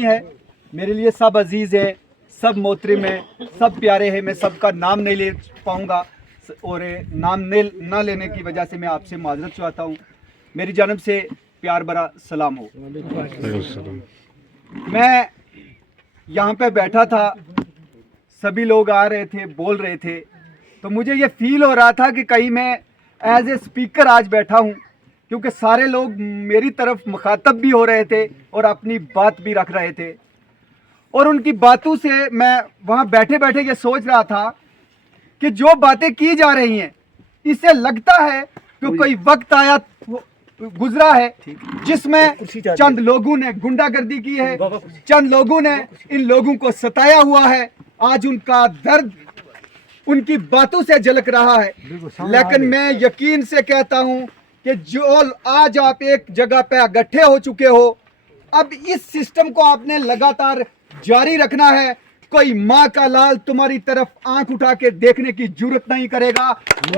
नहीं है, मेरे लिए सब अजीज़ है, सब मोहतरम है, सब प्यारे हैं। मैं सबका नाम नहीं ले पाऊँगा और नाम ना लेने की वजह से मैं आपसे माजरत चाहता हूँ। मेरी जानब से प्यार भरा सलाम हो। मैं यहाँ पे बैठा था, सभी लोग आ रहे थे, बोल रहे थे, तो मुझे ये फील हो रहा था कि कहीं मैं एज ए स्पीकर आज बैठा हूँ, क्योंकि सारे लोग मेरी तरफ मुखातब भी हो रहे थे और अपनी बात भी रख रहे थे। और उनकी बातों से मैं वहाँ बैठे बैठे ये सोच रहा था कि जो बातें की जा रही हैं, इससे लगता है कि कोई वक्त आया गुजरा है जिसमें चंद लोगों ने गुंडागर्दी की है, चंद लोगों ने इन लोगों को सताया हुआ है। आज उनका दर्द उनकी बातों से झलक रहा है। लेकिन मैं यकीन से कहता हूं कि जो आज आप एक जगह पे इकट्ठे हो चुके हो, अब इस सिस्टम को आपने लगातार जारी रखना है। कोई माँ का लाल तुम्हारी तरफ आंख उठा के देखने की जरूरत नहीं करेगा,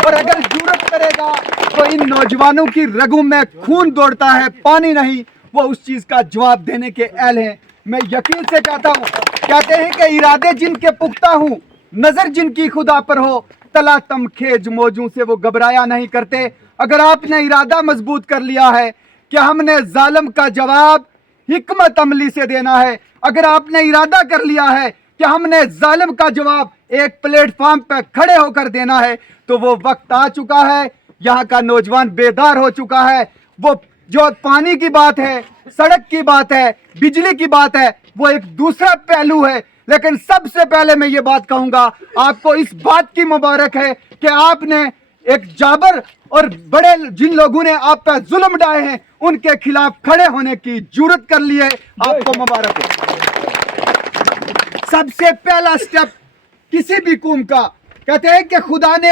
और अगर जरूरत करेगा तो इन नौजवानों की रगों में खून दौड़ता है, पानी नहीं। वो उस चीज का जवाब देने के अहल हैं। मैं यकीन से कहता हूँ, कहते हैं कि इरादे जिनके पुख्ता हूँ, नजर जिनकी खुदा पर हो, तला तम खेज मौजों से वो घबराया नहीं करते। अगर आपने इरादा मजबूत कर लिया है कि हमने जालिम का जवाब हिकमत अमली से देना है, अगर आपने इरादा कर लिया है कि हमने जालिम का जवाब एक प्लेटफॉर्म पर खड़े होकर देना है, तो वो वक्त आ चुका है। यहाँ का नौजवान बेदार हो चुका है। वो जो पानी की बात है, सड़क की बात है, बिजली की बात है, वो एक दूसरा पहलू है। लेकिन सबसे पहले मैं ये बात कहूंगा, आपको इस बात की मुबारक है कि आपने एक जाबर और बड़े जिन लोगों ने आप पर जुल्म ढाए हैं, उनके खिलाफ खड़े होने की जुर्रत कर ली है। आपको मुबारक हो। सबसे पहला स्टेप किसी भी कौम का, कहते हैं कि खुदा ने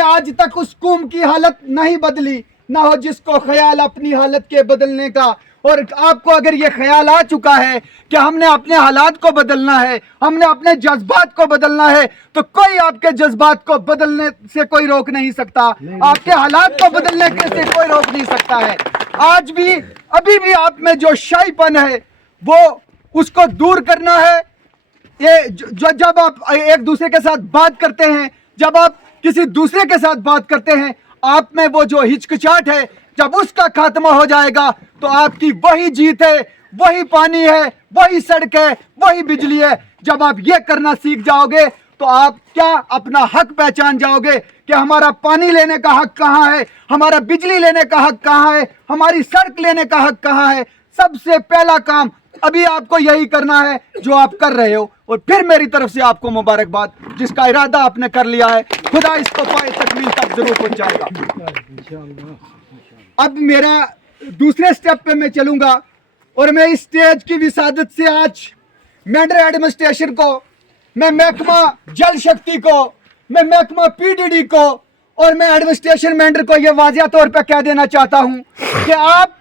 आज तक उस कौम की हालत नहीं बदली, ना हो जिसको ख्याल अपनी हालत के बदलने का। और आपको अगर ये ख्याल आ चुका है कि हमने अपने हालात को बदलना है, हमने अपने जज्बात को बदलना है, तो कोई आपके जज्बात को बदलने से कोई रोक नहीं सकता, आपके हालात को बदलने से कोई रोक नहीं सकता है। आज भी अभी भी आप में जो शाहीपन है, वो उसको दूर करना है। ये जब आप एक दूसरे के साथ बात करते हैं, जब आप किसी दूसरे के साथ बात करते हैं, आप में वो जो हिचकिचाहट है, जब उसका खात्मा हो जाएगा तो आपकी वही जीत है, वही पानी है, वही सड़क है, वही बिजली है। जब आप ये करना सीख जाओगे तो आप क्या अपना हक पहचान जाओगे कि हमारा पानी लेने का हक कहाँ है, हमारा बिजली लेने का हक कहाँ है, हमारी सड़क लेने का हक कहाँ है। सबसे पहला काम अभी आपको यही करना है जो आप कर रहे हो। और फिर मेरी तरफ से आपको मुबारकबाद, जिसका इरादा आपने कर लिया है, खुदा इसको पाए तकमील तक जरूर पहुंचाएगा। अब मेरा दूसरे स्टेप पे मैं चलूंगा, और मैं इस स्टेज की विसादत से आज मेंढर एडमिनिस्ट्रेशन को, मैं महकमा जल शक्ति को, मैं महकमा पीडीडी को, और मैं एडमिनिस्ट्रेशन मेंढर को यह वाजिया तौर पे कह देना चाहता हूं कि आप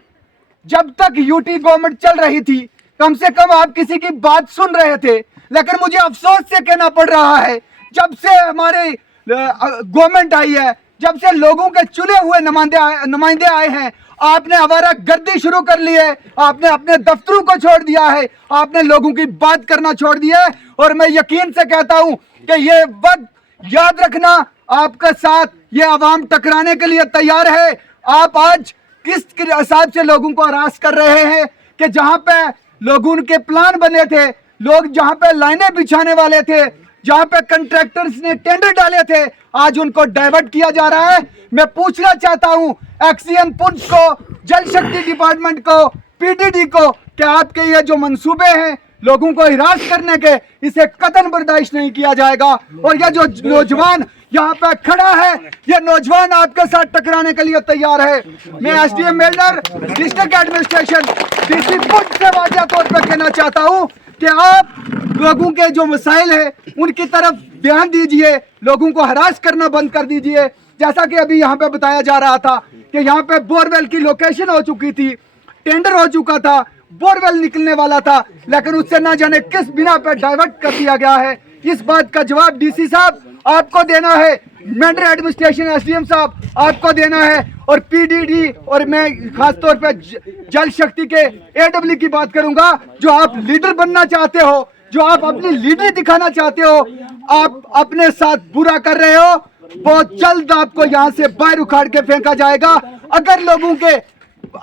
जब तक यूटी गवर्नमेंट चल रही थी, कम से कम आप किसी की बात सुन रहे थे। लेकिन मुझे अफसोस से कहना पड़ रहा है, जब से हमारे गवर्नमेंट आई है, जब से लोगों के चुने हुए नुमाइंदे आए हैं, आपने आवारा गर्दी शुरू कर ली है, आपने अपने दफ्तरों को छोड़ दिया है, आपने लोगों की बात करना छोड़ दिया है। और मैं यकीन से कहता हूं कि ये वक्त याद रखना, आपका साथ ये आवाम टकराने के लिए तैयार है। आप आज किस हिसाब से लोगों को हरास कर रहे हैं कि जहां पे लोगों के प्लान बने थे, लोग जहां पे लाइनें बिछाने वाले थे, जहां पे कंट्रैक्टर्स ने टेंडर डाले थे, आज उनको डाइवर्ट किया जा रहा है। मैं पूछना चाहता हूं एक्सीएन पुंछ को, जल शक्ति डिपार्टमेंट को, पीडीडी को, कि आपके ये जो मंसूबे हैं लोगों को हिरास करने के, इसे कतई बर्दाश्त नहीं किया जाएगा। और ये जो नौजवान यहाँ पे खड़ा है, ये नौजवान आपके साथ टकराने के लिए तैयार है। मैं SDM Mendhar, district administration, DC Poonch से वाजिया तौर पर कहना चाहता हूँ कि आप लोगों के जो मसाइल है उनकी तरफ ध्यान दीजिए, लोगों को हरास करना बंद कर दीजिए। जैसा कि अभी यहाँ पे बताया जा रहा था कि यहाँ पे बोरवेल की लोकेशन हो चुकी थी, टेंडर हो चुका था, बोरवेल निकलने वाला था, लेकिन उससे ना जाने किस बिना पर डाइवर्ट कर दिया गया है। इस बात का जवाब डीसी साहब आपको देना है। मेंढर एडमिनिस्ट्रेशन एसडीएम साहब आपको देना है, और पीडीडी, और मैं खास तौर पे जल शक्ति के एडब्ल्यू की बात करूंगा, जो आप लीडर बनना चाहते हो, जो आप अपनी लीडर दिखाना चाहते हो, आप अपने साथ बुरा कर रहे हो, बहुत जल्द आपको यहाँ से बाहर उखाड़ के फेंका जाएगा। अगर लोगों के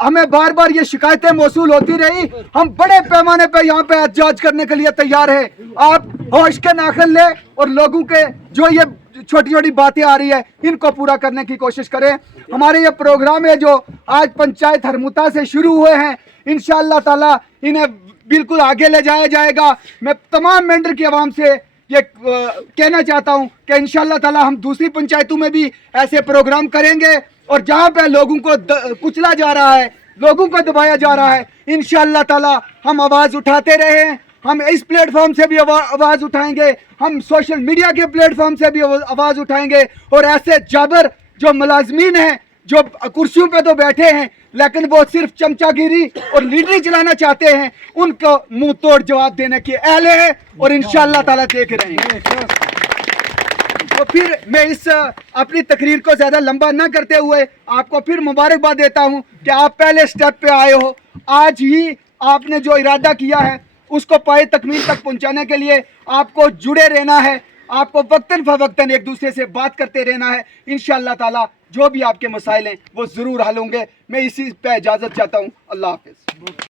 हमें बार बार ये शिकायतें मौसूल होती रही, हम बड़े पैमाने पे यहाँ पे एहतजाज करने के लिए तैयार है। आप होश के नाखन ले और लोगों के जो ये छोटी छोटी बातें आ रही है इनको पूरा करने की कोशिश करें। हमारे ये प्रोग्राम है जो आज पंचायत हरमुता से शुरू हुए हैं, इंशाअल्लाह ताला इन्हें बिल्कुल आगे ले जाया जाएगा। मैं तमाम मेंढर की आवाम से ये कहना चाहता हूँ कि इंशाअल्लाह ताला हम दूसरी पंचायतों में भी ऐसे प्रोग्राम करेंगे, और जहाँ पे लोगों को कुचला जा रहा है, लोगों को दबाया जा रहा है, इंशाअल्लाह ताला हम आवाज़ उठाते रहे। हम इस प्लेटफॉर्म से भी आवाज़ उठाएंगे, हम सोशल मीडिया के प्लेटफॉर्म से भी आवाज़ उठाएंगे, और ऐसे जाबर जो मुलाजमीन हैं, जो कुर्सियों पे तो बैठे हैं लेकिन वो सिर्फ चमचागिरी और लीडरी चलाना चाहते हैं, उनको मुंह तोड़ जवाब देने की अहल है, और इंशाअल्लाह ताला देख रहे हैं। तो फिर मैं इस अपनी तकरीर को ज़्यादा लंबा ना करते हुए आपको फिर मुबारकबाद देता हूँ कि आप पहले स्टेप पे आए हो। आज ही आपने जो इरादा किया है उसको पाए तकमील तक पहुँचाने के लिए आपको जुड़े रहना है, आपको वक्तन फवक्तन एक दूसरे से बात करते रहना है। इंशाअल्लाह ताला जो भी आपके मसाइल हैं वो ज़रूर हल होंगे। मैं इसी पे इजाज़त चाहता हूँ। अल्लाह हाफ़िज़।